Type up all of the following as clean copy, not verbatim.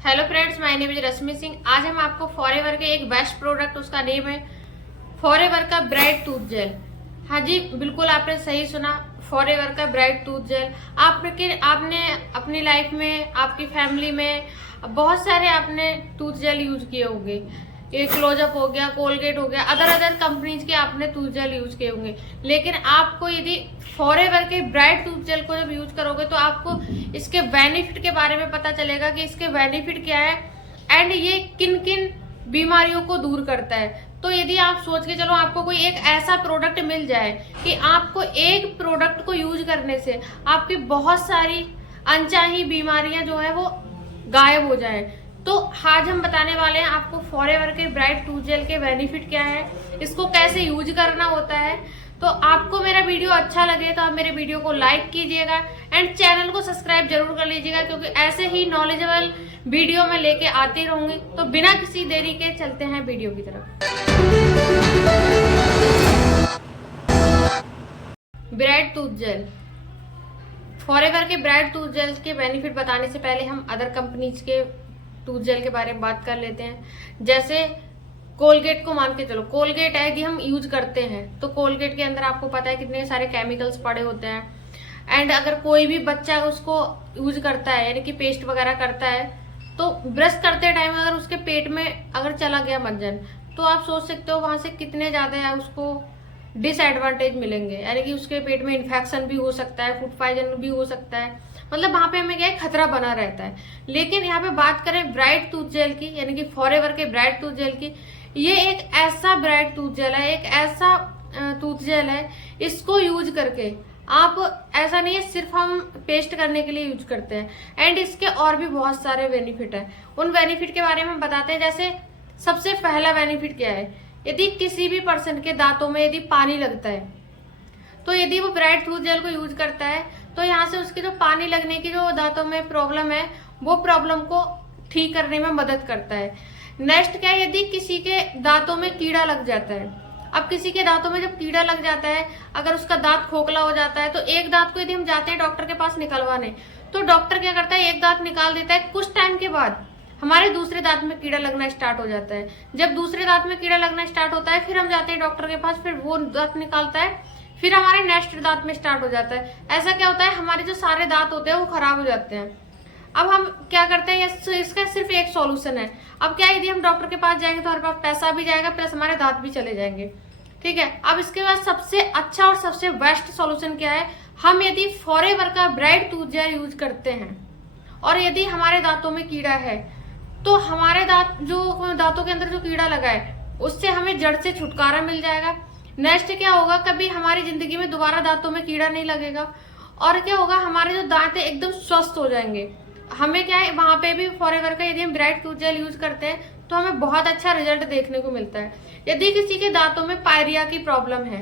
Hello friends, my name is Rashmi Singh. आज हम आपको फॉरएवर के एक बेस्ट प्रोडक्ट, उसका नेम है फॉरएवर का ब्राइट टूथ जेल। हाँ जी, बिल्कुल आपने सही सुना, फॉरएवर का ब्राइट टूथ जेल। आपने अपनी लाइफ में, आपकी फैमिली में बहुत सारे आपने टूथ जेल यूज किए होंगे। ये क्लोजअप हो गया, कोलगेट हो गया, अदर कंपनीज के आपने टूथ जेल यूज किए होंगे। लेकिन आपको यदि फॉरएवर के ब्राइट टूथ जेल को जब यूज करोगे तो आपको इसके बेनिफिट के बारे में पता चलेगा कि इसके बेनिफिट क्या है एंड ये किन किन बीमारियों को दूर करता है। तो यदि आप सोच के चलो, आपको कोई एक ऐसा प्रोडक्ट मिल जाए कि आपको एक प्रोडक्ट को यूज करने से आपकी बहुत सारी अनचाही बीमारियां जो है वो गायब हो जाए, तो आज हम बताने वाले हैं आपको फॉरएवर के ब्राइट टूथ जेल के बेनिफिट क्या है, इसको कैसे यूज करना होता है। तो आपको मेरा वीडियो अच्छा लगे तो आप मेरे वीडियो को लाइक कीजिएगा एंड चैनल को सब्सक्राइब जरूर कर लीजिएगा, क्योंकि ऐसे ही नॉलेजेबल वीडियो में लेके आती रहूंगी। तो बिना किसी देरी के चलते हैं वीडियो की तरफ। ब्राइट टूथ जेल, फॉरएवर के ब्राइट टूथ जेल के बेनिफिट बताने से पहले हम अदर कंपनीज के टूथ जेल के बारे में बात कर लेते हैं। जैसे कोलगेट को मान के चलो, कोलगेट है कि हम यूज करते हैं, तो कोलगेट के अंदर आपको पता है कितने सारे केमिकल्स पड़े होते हैं। एंड अगर कोई भी बच्चा उसको यूज करता है, यानी कि पेस्ट वगैरह करता है, तो ब्रश करते टाइम अगर उसके पेट में अगर चला गया मंजन, तो आप सोच सकते हो वहां से कितने ज्यादा उसको डिसएडवांटेज मिलेंगे। यानी कि उसके पेट में इन्फेक्शन भी हो सकता है, फूड पॉइजन भी हो सकता है, मतलब वहां पे हमें क्या है, खतरा बना रहता है। लेकिन यहाँ पे बात करें ब्राइट टूथ जेल की, यानी कि फॉरएवर के ब्राइट टूथ जेल की, ये एक ऐसा ब्राइट टूथ जेल है, एक ऐसा टूथ जेल है, इसको यूज करके आप, ऐसा नहीं है सिर्फ हम पेस्ट करने के लिए यूज करते हैं, एंड इसके और भी बहुत सारे बेनिफिट है। उन बेनिफिट के बारे में हम बताते हैं। जैसे सबसे पहला बेनिफिट क्या है, यदि किसी भी पर्सन के दांतों में यदि पानी लगता है, तो यदि वो ब्राइट टूथ जेल को यूज करता है तो यहाँ से उसकी जो पानी लगने की जो दांतों में प्रॉब्लम है, वो प्रॉब्लम को ठीक करने में मदद करता है। नेक्स्ट क्या है, यदि किसी के दांतों में कीड़ा लग जाता है, अब किसी के दांतों में जब कीड़ा लग जाता है, अगर उसका दांत खोखला हो जाता है, तो एक दांत को यदि हम जाते हैं डॉक्टर के पास निकलवाने, तो डॉक्टर क्या करता है, एक दांत निकाल देता है। कुछ टाइम के बाद हमारे दूसरे दांत में कीड़ा लगना स्टार्ट हो जाता है। जब दूसरे दांत में कीड़ा लगना स्टार्ट होता है, फिर हम जाते हैं डॉक्टर के पास, फिर वो दांत निकालता है, फिर हमारे नेक्स्ट दांत में स्टार्ट हो जाता है। ऐसा क्या होता है, हमारे जो सारे दांत होते हैं वो खराब हो जाते हैं। अब हम क्या करते हैं, इसका सिर्फ एक सॉल्यूशन है। अब क्या, यदि हम डॉक्टर के पास जाएंगे तो हमारे पास पैसा भी जाएगा, प्लस हमारे दांत भी चले जाएंगे। ठीक है, अब इसके बाद सबसे अच्छा और सबसे बेस्ट सॉल्यूशन क्या है, हम यदि फॉरएवर का ब्राइट टूथ जेल यूज करते हैं और यदि हमारे दांतों में कीड़ा है, तो हमारे दांतों के अंदर जो कीड़ा लगा है, उससे हमें जड़ से छुटकारा मिल जाएगा। नेक्स्ट क्या होगा, कभी हमारी जिंदगी में दोबारा दांतों में कीड़ा नहीं लगेगा, और क्या होगा, हमारे जो दांत है एकदम स्वस्थ हो जाएंगे। हमें क्या है, वहां पे भी फॉरएवर का यदि हम ब्राइट टूथ जेल यूज करते हैं तो हमें बहुत अच्छा रिजल्ट देखने को मिलता है। यदि किसी के दांतों में पायरिया की प्रॉब्लम है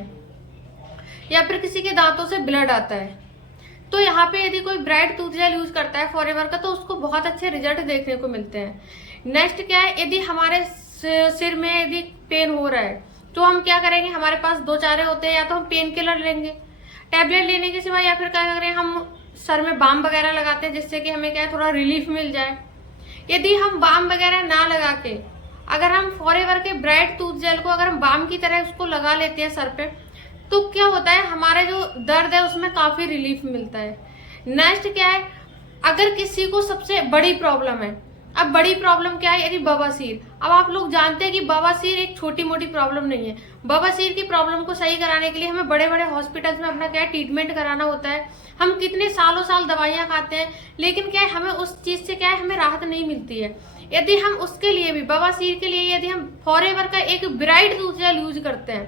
या फिर किसी के दांतों से ब्लड आता है, तो यहाँ पे यदि कोई ब्राइट टूथ जेल यूज करता है फॉरएवर का, तो उसको बहुत अच्छे रिजल्ट देखने को मिलते हैं। नेक्स्ट क्या है, यदि हमारे सिर में यदि पेन हो रहा है, तो हम क्या करेंगे, हमारे पास दो चारे होते हैं, या तो हम पेन किलर लेंगे टैबलेट लेने के सिवा, या फिर क्या करें, हम सर में बाम वगैरह लगाते हैं, जिससे कि हमें क्या है, थोड़ा रिलीफ मिल जाए। यदि हम बाम वगैरह ना लगा के अगर हम फॉरएवर के ब्राइट टूथ जेल को अगर हम बाम की तरह उसको लगा लेते हैं सर पे, तो क्या होता है, हमारे जो दर्द है उसमें काफी रिलीफ मिलता है। नेक्स्ट क्या है, अगर किसी को सबसे बड़ी प्रॉब्लम है, अब बड़ी प्रॉब्लम क्या है, यदि बवासीर। अब आप लोग जानते हैं कि बवासीर एक छोटी मोटी प्रॉब्लम नहीं है। बवासीर की प्रॉब्लम को सही कराने के लिए हमें बड़े बड़े हॉस्पिटल्स में अपना क्या है, ट्रीटमेंट कराना होता है। हम कितने सालों साल दवाइयां खाते हैं, लेकिन क्या है, हमें उस चीज से क्या है, हमें राहत नहीं मिलती है। यदि हम उसके लिए भी, बवासीर के लिए यदि हम फॉरएवर का एक ब्राइट टूथ जेल यूज करते हैं,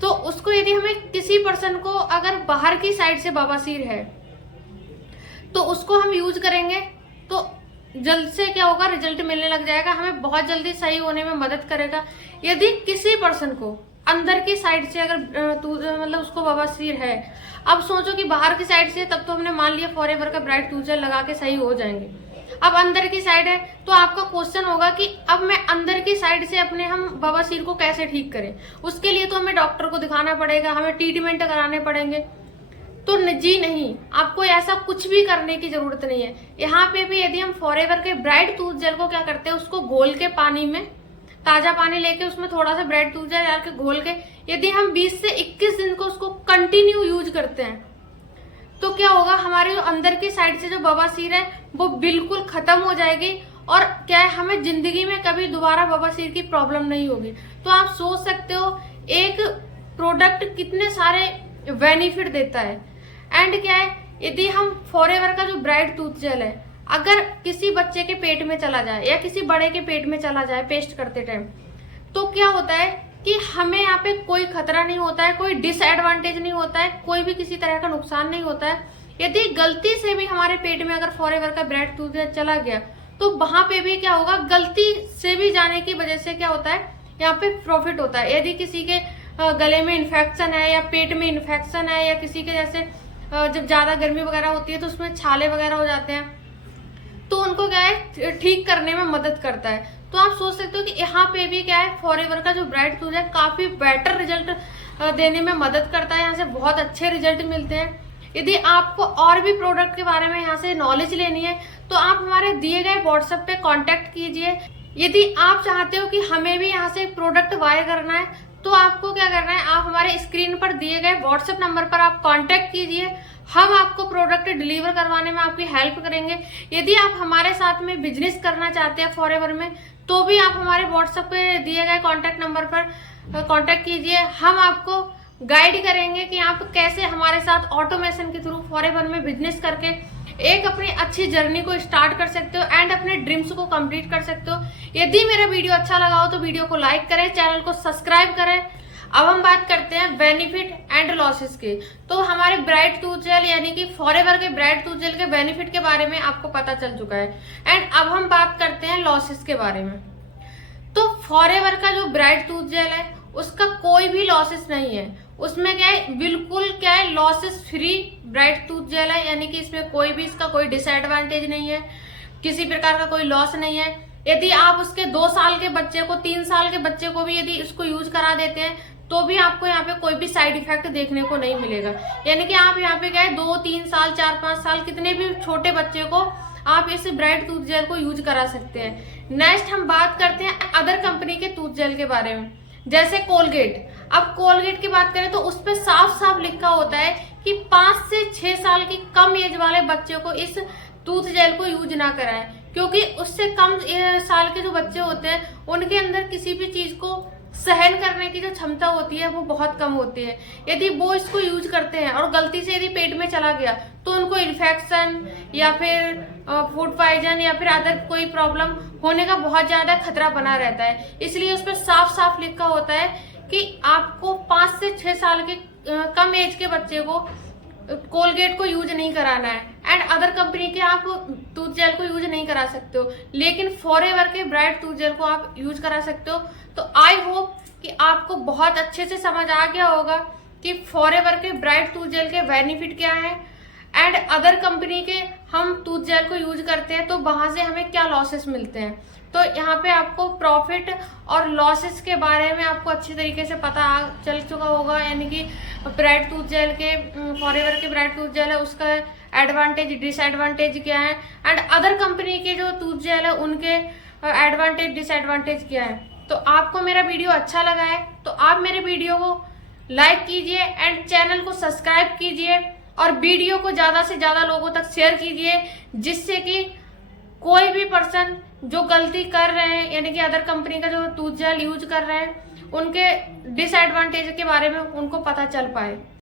तो उसको यदि हमें किसी पर्सन को अगर बाहर की साइड से बवासीर है, तो उसको हम यूज करेंगे तो जल्द से क्या होगा, रिजल्ट मिलने लग जाएगा, हमें बहुत जल्दी सही होने में मदद करेगा। यदि किसी पर्सन को अंदर की साइड से अगर मतलब उसको बवासीर है, अब सोचो कि बाहर की साइड से, तब तो हमने मान लिया फॉरएवर का ब्राइट टूथ जेल लगा के सही हो जाएंगे। अब अंदर की साइड है, तो आपका क्वेश्चन होगा कि अब मैं अंदर की साइड से अपने हम बवासीर को कैसे ठीक करें। उसके लिए तो हमें डॉक्टर को दिखाना पड़ेगा, हमें ट्रीटमेंट कराने पड़ेंगे। तो जी नहीं, आपको ऐसा कुछ भी करने की जरूरत नहीं है। यहाँ पे भी यदि हम फॉरएवर के ब्राइट टूथ जेल को क्या करते हैं, उसको घोल के पानी में, ताजा पानी लेके उसमें थोड़ा सा ब्राइट टूथ जेल डाल के घोल के यदि हम 20 से 21 दिन को उसको कंटिन्यू यूज करते हैं तो क्या होगा, हमारे जो अंदर की साइड से जो बवासीर है वो बिल्कुल खत्म हो जाएगी और क्या है, हमें जिंदगी में कभी दोबारा बवासीर की प्रॉब्लम नहीं होगी। तो आप सोच सकते हो एक प्रोडक्ट कितने सारे बेनिफिट देता है। एंड क्या है, यदि हम फॉरएवर का जो ब्राइट टूथ जेल है अगर किसी बच्चे के पेट में चला जाए या किसी बड़े के पेट में चला जाए पेस्ट करते टाइम, तो क्या होता है कि हमें यहाँ पे कोई खतरा नहीं होता है, कोई डिसएडवांटेज नहीं होता है, कोई भी किसी तरह का नुकसान नहीं होता है। यदि गलती से भी हमारे पेट में अगर फॉरएवर का ब्राइट टूथ जेल चला गया तो वहां पे भी क्या होगा, गलती से भी जाने की वजह से क्या होता है, यहाँ पे प्रॉफिट होता है। यदि किसी के गले में इन्फेक्शन है या पेट में इन्फेक्शन है या किसी के जैसे जब ज्यादा गर्मी वगैरह होती है तो उसमें छाले वगैरह हो जाते हैं, तो उनको क्या है ठीक करने में मदद करता है। तो आप सोच सकते हो कि यहाँ पे भी क्या है, फॉरएवर का जो ब्राइट टूथ है काफी बेटर रिजल्ट देने में मदद करता है। यहाँ से बहुत अच्छे रिजल्ट मिलते हैं। यदि आपको और भी प्रोडक्ट के बारे में यहाँ से नॉलेज लेनी है तो आप हमारे दिए गए व्हाट्सएप पे कांटेक्ट कीजिए। यदि आप चाहते हो कि हमें भी यहाँ से प्रोडक्ट बाय करना है तो आपको क्या करना है, आप हमारे स्क्रीन पर दिए गए व्हाट्सएप नंबर पर आप कांटेक्ट कीजिए, हम आपको प्रोडक्ट डिलीवर करवाने में आपकी हेल्प करेंगे। यदि आप हमारे साथ में बिजनेस करना चाहते हैं फॉरएवर में तो भी आप हमारे व्हाट्सएप पे दिए गए कांटेक्ट नंबर पर कांटेक्ट कीजिए। हम आपको गाइड करेंगे कि आप कैसे हमारे साथ ऑटोमेशन के थ्रू फॉरएवर में बिजनेस करके एक अपनी अच्छी जर्नी को स्टार्ट कर सकते हो एंड अपने ड्रीम्स को कंप्लीट कर सकते हो। यदि मेरा वीडियो अच्छा लगा हो तो वीडियो को लाइक करें, चैनल को सब्सक्राइब करें। अब हम बात करते हैं बेनिफिट एंड लॉसेस के। तो हमारे ब्राइट टूथ जेल यानी कि फॉरएवर के ब्राइट टूथ जेल के बेनिफिट के बारे में आपको पता चल चुका है एंड अब हम बात करते हैं लॉसेस के बारे में। तो फॉरएवर का जो ब्राइट टूथ जेल है उसका कोई भी लॉसेस नहीं है, उसमें क्या है बिल्कुल क्या है लॉसेस फ्री ब्राइट टूथ जेल है, यानी कि इसमें कोई भी इसका कोई डिसएडवांटेज नहीं है, किसी प्रकार का कोई लॉस नहीं है। यदि आप उसके 2 साल के बच्चे को 3 साल के बच्चे को भी यदि इसको यूज करा देते हैं तो भी आपको यहाँ पे कोई भी साइड इफेक्ट देखने को नहीं मिलेगा। यानी कि आप यहाँ पे क्या है 2, 3 साल, 4, 5 साल कितने भी छोटे बच्चे को आप इस ब्राइट टूथ जेल को यूज करा सकते हैं। नेक्स्ट हम बात करते हैं अदर कंपनी के टूथ जेल के बारे में, जैसे कोलगेट। अब कोलगेट की बात करें तो उस पर साफ साफ लिखा होता है कि 5 से 6 साल की कम एज वाले बच्चे को इस टूथ जेल को यूज ना कराएं, क्योंकि उससे कम साल के जो बच्चे होते हैं उनके अंदर किसी भी चीज को सहन करने की जो क्षमता होती है वो बहुत कम होती है। यदि वो इसको यूज करते हैं और गलती से यदि पेट में चला गया तो उनको इन्फेक्शन या फिर फूड पॉइजन या फिर अदर कोई प्रॉब्लम होने का बहुत ज्यादा खतरा बना रहता है। इसलिए उस पर साफ साफ लिखा होता है कि आपको 5 से 6 साल के कम एज के बच्चे को कोलगेट को यूज नहीं कराना है एंड अदर कंपनी के आप टूथ जेल को यूज नहीं करा सकते हो, लेकिन फॉरएवर के ब्राइट टूथ जेल को आप यूज करा सकते हो। तो आई होप कि आपको बहुत अच्छे से समझ आ गया होगा कि फॉरएवर के ब्राइट टूथ जेल के बेनिफिट क्या है एंड अदर कंपनी के हम टूथ जेल को यूज करते हैं तो वहां से हमें क्या लॉसेस मिलते हैं। तो यहाँ पे आपको प्रॉफिट और लॉसेस के बारे में आपको अच्छी तरीके से पता चल चुका होगा, यानी कि ब्राइट टूथ जेल के फॉरएवर के ब्राइट टूथ जेल है उसका एडवांटेज डिसएडवांटेज क्या है एंड अदर कंपनी के जो टूथ जेल है उनके एडवांटेज डिसएडवांटेज क्या है। तो आपको मेरा वीडियो अच्छा लगा है तो आप मेरे वीडियो को लाइक कीजिए एंड चैनल को सब्सक्राइब कीजिए और वीडियो को ज्यादा से ज्यादा लोगों तक शेयर कीजिए, जिससे कि कोई भी पर्सन जो गलती कर रहे हैं यानी कि अदर कंपनी का जो टूथ जेल यूज कर रहे हैं उनके डिसएडवांटेज के बारे में उनको पता चल पाए।